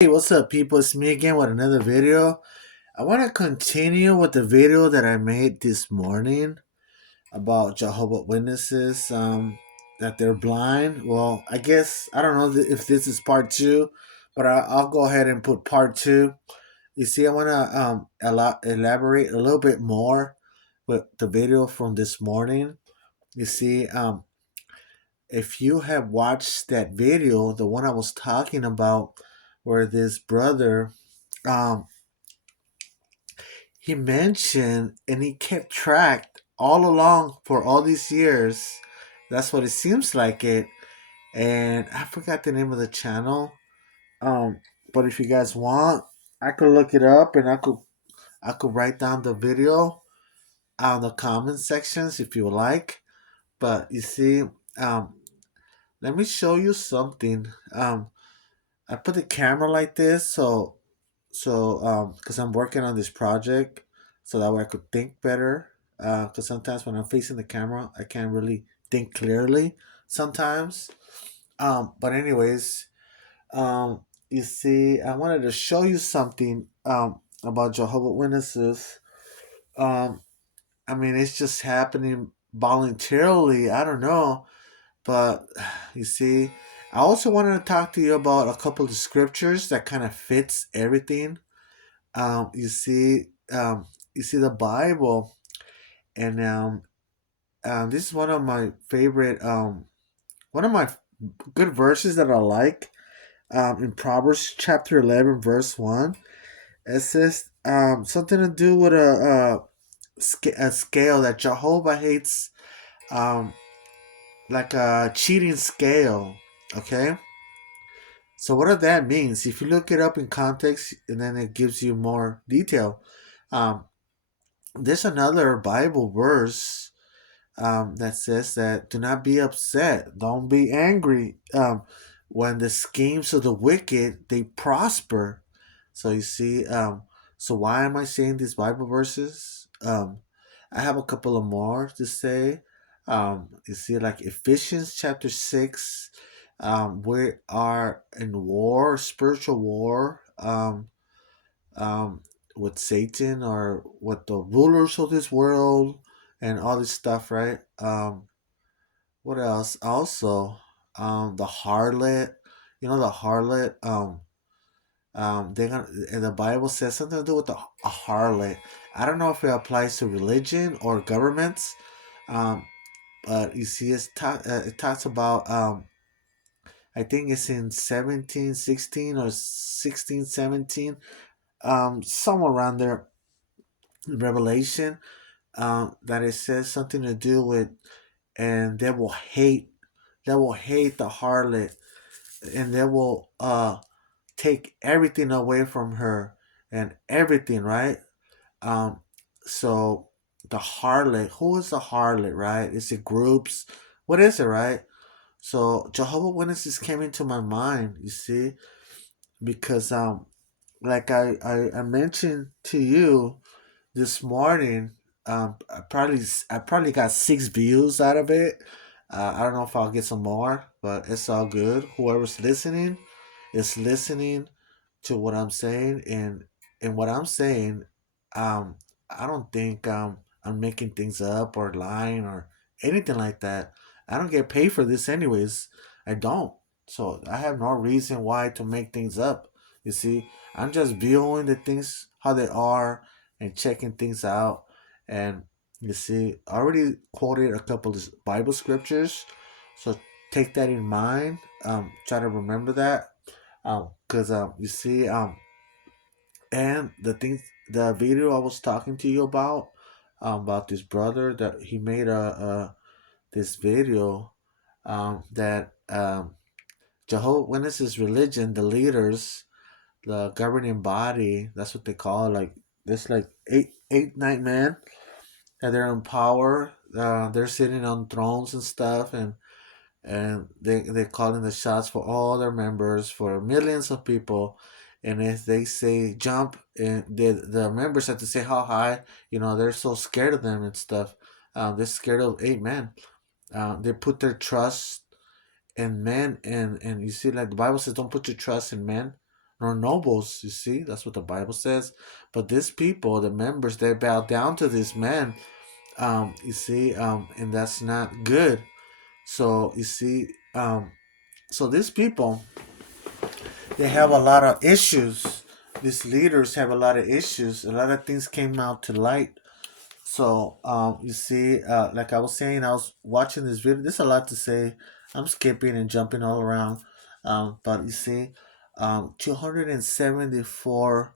Hey, what's up, people? It's me again with another video. I want to continue with the video that I made this morning about Jehovah Witnesses, that they're blind. Well, I guess, I don't know if this is part two, but I'll go ahead and put part two. You see, I want to elaborate a little bit more with the video from this morning. You see, if you have watched that video, the one I was talking about, where this brother, um, he mentioned and he kept track all along for all these years. That's what it seems like it. And I forgot the name of the channel. But if you guys want, I could look it up and I could write down the video on the comment sections if you would like. But you see, um, let me show you something. I put the camera like this because I'm working on this project, so that way I could think better. Because sometimes when I'm facing the camera, I can't really think clearly. Sometimes. But anyways, you see, I wanted to show you something about Jehovah Witnesses. Um, I mean, it's just happening voluntarily. I don't know, but you see, I also wanted to talk to you about a couple of scriptures that kind of fits everything. um, you see, um, you see the Bible, and this is one of my favorite, one of my good verses that I like. In Proverbs chapter 11, verse 1, it says something to do with a scale that Jehovah hates, um, like a cheating scale. Okay, so what that means, if you look it up in context, and then it gives you more detail. Um, there's another Bible verse that says that do not be upset, don't be angry. When the schemes of the wicked they prosper. So you see, so why am I saying these Bible verses? I have a couple of more to say. You see, like Ephesians chapter 6. We are in war, spiritual war. Um, with Satan or with the rulers of this world and all this stuff, right? What else? Also, the harlot. You know the harlot. They're gonna. And the Bible says something to do with a harlot. I don't know if it applies to religion or governments. Um, but you see, it talks about. I think it's in 1716 or 1617. Somewhere around there, Revelation, that it says something to do with, and they will hate the harlot, and they will take everything away from her, and everything, right? um so the harlot, who is the harlot, right? Is it groups? What is it, right? So Jehovah Witnesses came into my mind, you see, because like I mentioned to you this morning. I probably got 6 views out of it. I don't know if I'll get some more, but it's all good. Whoever's listening is listening to what I'm saying, and what I'm saying, um, I don't think I'm making things up or lying or anything like that. I don't get paid for this, anyways. I don't. So I have no reason why to make things up. You see, I'm just viewing the things how they are and checking things out. And you see, I already quoted a couple of Bible scriptures, so take that in mind. Try to remember that. Because you see, and the video I was talking to you about this brother that he made a this video, that Jehovah Witnesses religion, the leaders, the governing body, that's what they call it, like there's like eight nine men, and they're in power. They're sitting on thrones and stuff, and they're calling the shots for all their members, for millions of people. And if they say jump, and the members have to say how high, they're so scared of them and stuff. They're scared of 8 men. They put their trust in men, and you see, like the Bible says, don't put your trust in men, nor nobles. You see, that's what the Bible says. But these people, the members, they bow down to this man. You see, and that's not good. So you see, so these people, they have a lot of issues. These leaders have a lot of issues. A lot of things came out to light. So you see, like I was saying, I was watching this video. There's a lot to say. I'm skipping and jumping all around. But you see, 274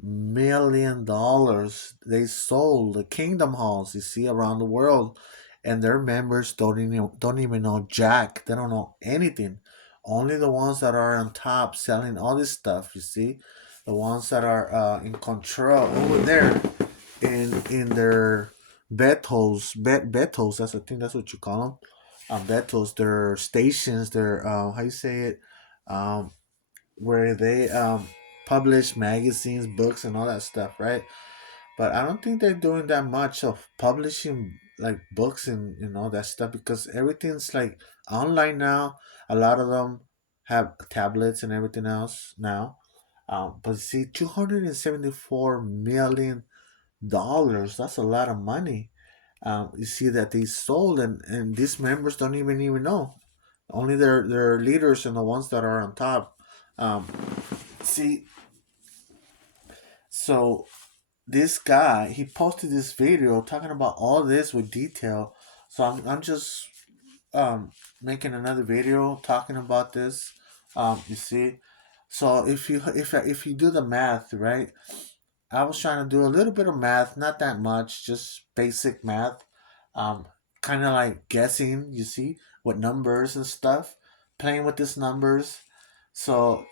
million dollars they sold the kingdom halls, you see, around the world, and their members don't even know jack. They don't know anything. Only the ones that are on top selling all this stuff, you see, the ones that are in control over there in their betos, betos, that's, I think that's what you call them, betos, their stations, their how you say it, um where they publish magazines, books, and all that stuff, right? But I don't think they're doing that much of publishing like books and all that stuff, because everything's like online now. A lot of them have tablets and everything else now. But see, $274 million, that's a lot of money. You see that they sold, and these members don't even know. Only their leaders and the ones that are on top. Um, See, so this guy, he posted this video talking about all this with detail. So I'm just um making another video talking about this. You see, so if you do the math, right? I was trying to do a little bit of math, not that much, just basic math. Um, Kind of like guessing, you see, with numbers and stuff, playing with these numbers. So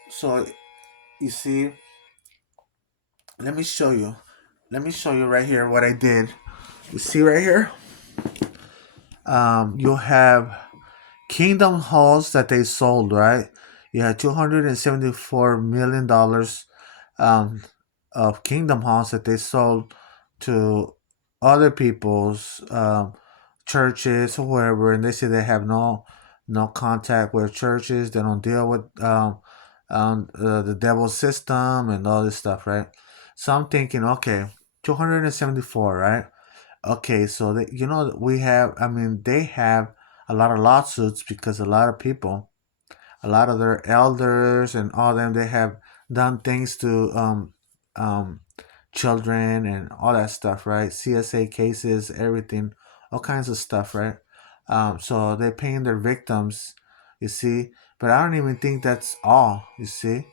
you see, let me show you. Let me show you right here what I did. You see right here? You'll have Kingdom Halls that they sold, right? You had $274 million um, of Kingdom Halls that they sold to other people's churches or wherever, and they say they have no contact with churches. They don't deal with the devil's system and all this stuff, right? So I'm thinking, okay, 274, right? Okay, so we have. I mean, they have a lot of lawsuits because a lot of people, a lot of their elders and all them, they have done things to um children and all that stuff, right? CSA cases, everything, all kinds of stuff, right? So they're paying their victims, you see. But I don't even think that's all, you see.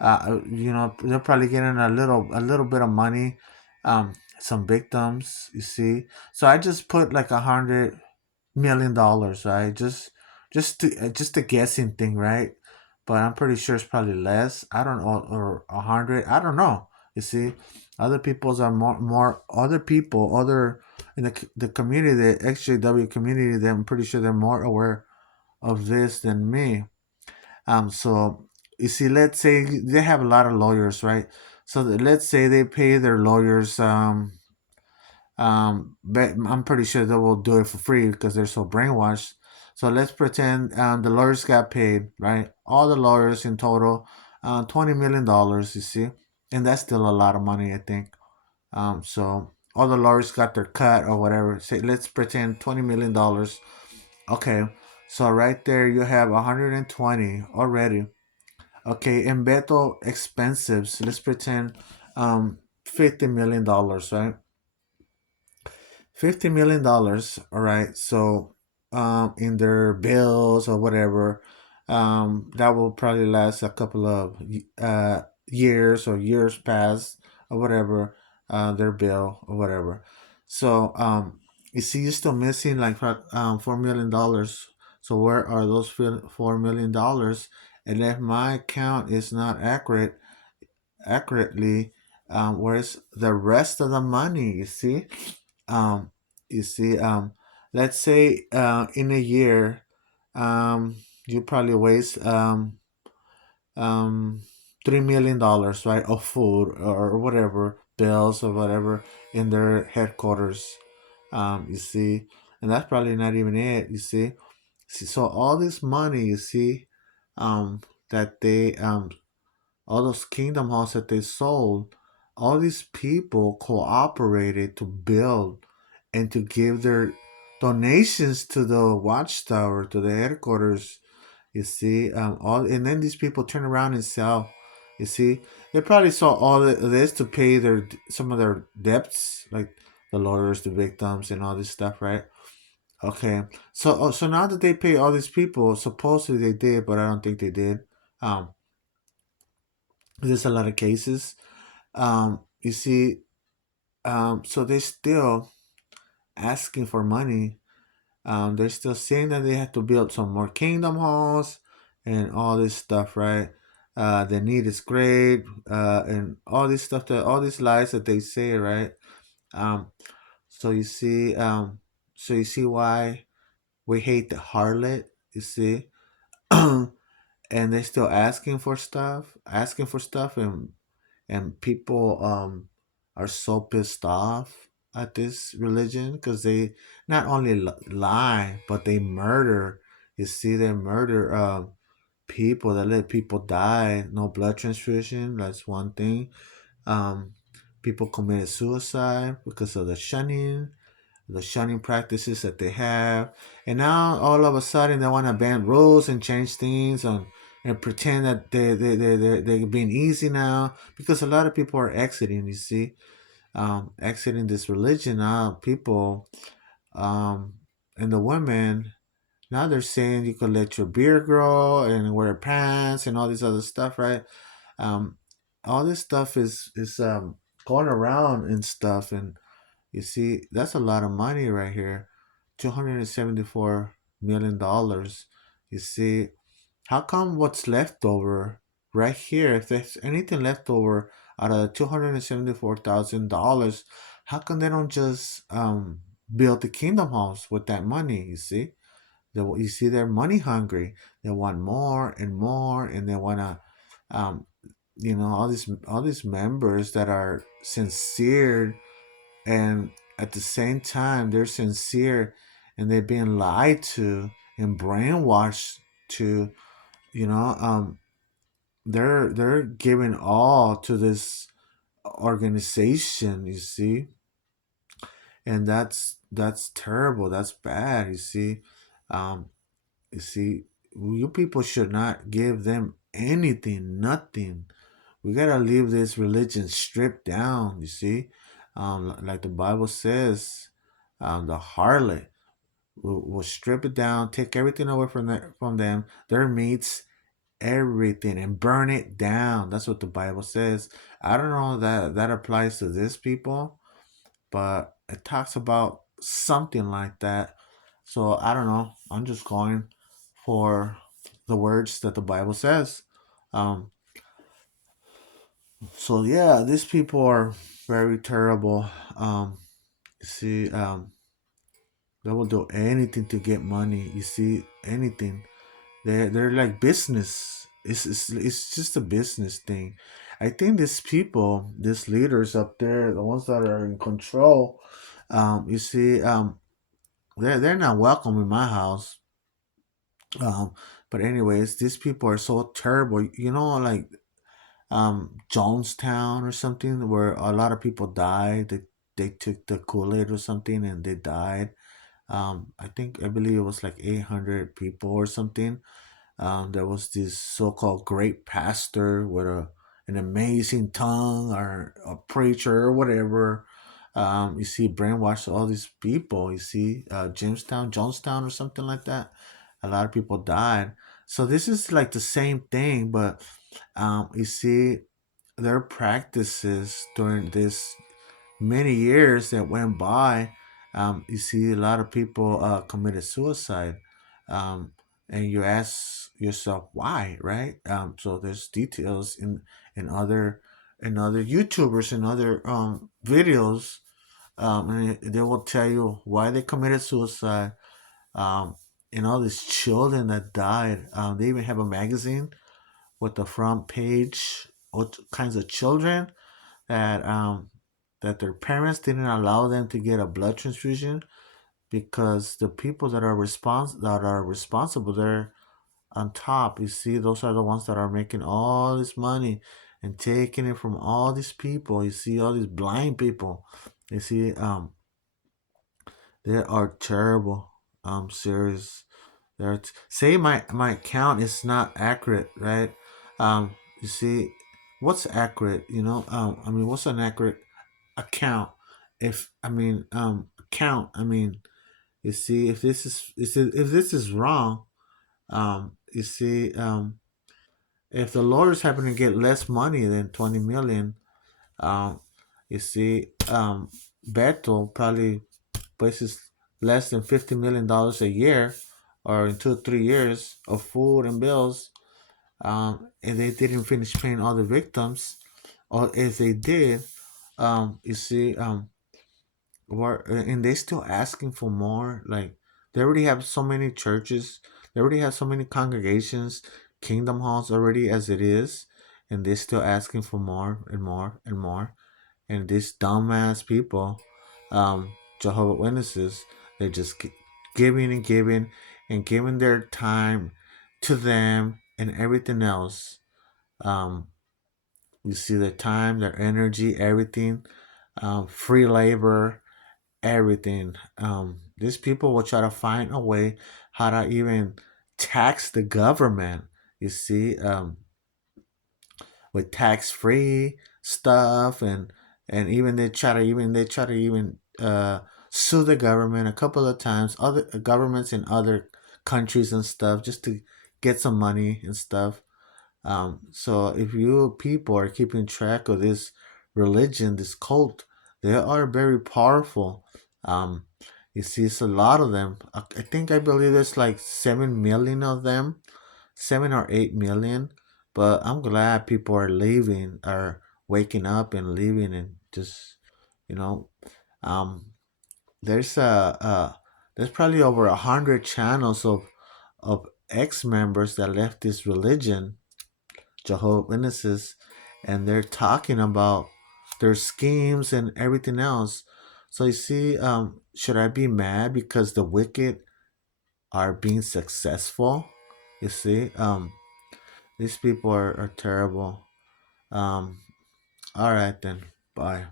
They're probably getting a little bit of money, some victims, you see. So I just put like $100 million, right? Just a guessing thing, right? But I'm pretty sure it's probably less. I don't know, or 100. I don't know. You see, other people's are more other people, other in the community, the XJW community. That I'm pretty sure they're more aware of this than me. So you see, let's say they have a lot of lawyers, right? So let's say they pay their lawyers but I'm pretty sure they will do it for free because they're so brainwashed. So let's pretend the lawyers got paid, right? All the lawyers in total, $20 million. You see, and that's still a lot of money, I think. So all the lawyers got their cut or whatever. Say, let's pretend $20 million. Okay, so right there you have 120 already. Okay, and Beto expensives. Let's pretend $50 million, right? $50 million. All right. So, in their bills or whatever, that will probably last a couple of years or years past or whatever, their bill or whatever. So, you see, you're still missing like $4 million. So where are those $4 million? And if my count is not accurately, where's the rest of the money? Um, you see, let's say in a year, you probably waste um, $3 million, right, of food or whatever, bills or whatever in their headquarters. You see, and that's probably not even it. You see, so all this money, you see, that they all those kingdom halls that they sold, all these people cooperated to build and to give their donations to the watchtower, to the headquarters. You see, all and then these people turn around and sell. You see, they probably saw all of this to pay their some of their debts, like the lawyers, the victims, and all this stuff, right? Okay, so now that they pay all these people, supposedly they did, but I don't think they did. Um, there's a lot of cases. You see, so they still asking for money. They're still saying that they have to build some more kingdom halls and all this stuff, right? The need is great, and all this stuff that all these lies that they say, right? Um, so you see, why we hate the harlot. You see, and they're still asking for stuff, and people are so pissed off at this religion because they not only lie but they murder. You see, they murder people. They let people die. No blood transfusion, that's one thing. um People committed suicide because of the shunning practices that they have. And now all of a sudden they want to bend rules and change things and pretend that they're being easy now, because a lot of people are exiting, you see, exiting this religion now. People, um, and the women, now they're saying you could let your beard grow and wear pants and all this other stuff, right? Um, all this stuff is going around and stuff, and you see, that's a lot of money right here. $274 million. You see, how come what's left over right here, if there's anything left over out of the $274,000, how come they don't just build the kingdom house with that money? You see? You see, they're money hungry. They want more and more, and they wanna um all these members that are sincere, and at the same time they're sincere, and they're being lied to and brainwashed to, you know um they're giving all to this organization, you see. And that's terrible, that's bad, you see. um you see, you people should not give them anything, nothing. We gotta leave this religion stripped down, you see. Like the Bible says, the harlot will strip it down, take everything away from them, their meats, everything, and burn it down. That's what the Bible says. I don't know that that applies to this people, but it talks about something like that. So I don't know. I'm just going for the words that the Bible says. Um, so yeah, these people are very terrible. You see, they will do anything to get money. You see, anything. They're like business. It's just a business thing. I think these people, these leaders up there, the ones that are in control, you see, they're not welcome in my house. Um, but anyways, these people are so terrible. You know, like Jonestown or something, where a lot of people died. They took the Kool-Aid or something and they died. I believe it was like 800 people or something. There was this so-called great pastor with an amazing tongue, or a preacher or whatever. You see, brainwashed all these people. You see, Jonestown or something like that. A lot of people died. So this is like the same thing, but you see, their practices during this many years that went by, you see a lot of people committed suicide. Um, and you ask yourself why, right? So there's details in other YouTubers and other videos, and they will tell you why they committed suicide. Um, and all these children that died. They even have a magazine with the front page, all kinds of children that their parents didn't allow them to get a blood transfusion because the people that are responsible there on top. You see, those are the ones that are making all this money and taking it from all these people. You see, all these blind people. You see, they are terrible. Serious. Say my count is not accurate, right? You see, what's accurate? I mean, what's an accurate account? If I mean, count. I mean, you see, if this is wrong, you see, if the lawyers happen to get less money than 20 million, um, you see, Beto probably places less than $50 million a year, or in 2 or 3 years of food and bills, and they didn't finish paying all the victims, or if they did, you see, and they still asking for more. Like, they already have so many churches, they already have so many congregations, kingdom halls already as it is, and they're still asking for more and more and more. And these dumbass people, Jehovah Witnesses, they're just giving and giving and giving their time to them and everything else. Um, you see their time, their energy, everything, free labor, everything. These people will try to find a way how to even tax the government. You see, with tax free stuff, and even they try to even sue the government a couple of times, other governments in other countries and stuff, just to get some money and stuff. So if you people are keeping track of this religion, this cult, they are very powerful. Um, you see, it's a lot of them. I think I believe there's like 7 million of them, 7 or 8 million. But I'm glad people are leaving, are waking up and leaving, and just, you know, um, there's there's probably over 100 channels of ex members that left this religion, Jehovah Witnesses, and they're talking about their schemes and everything else. So you see, should I be mad because the wicked are being successful? You see, these people are terrible. Um, all right then. Bye.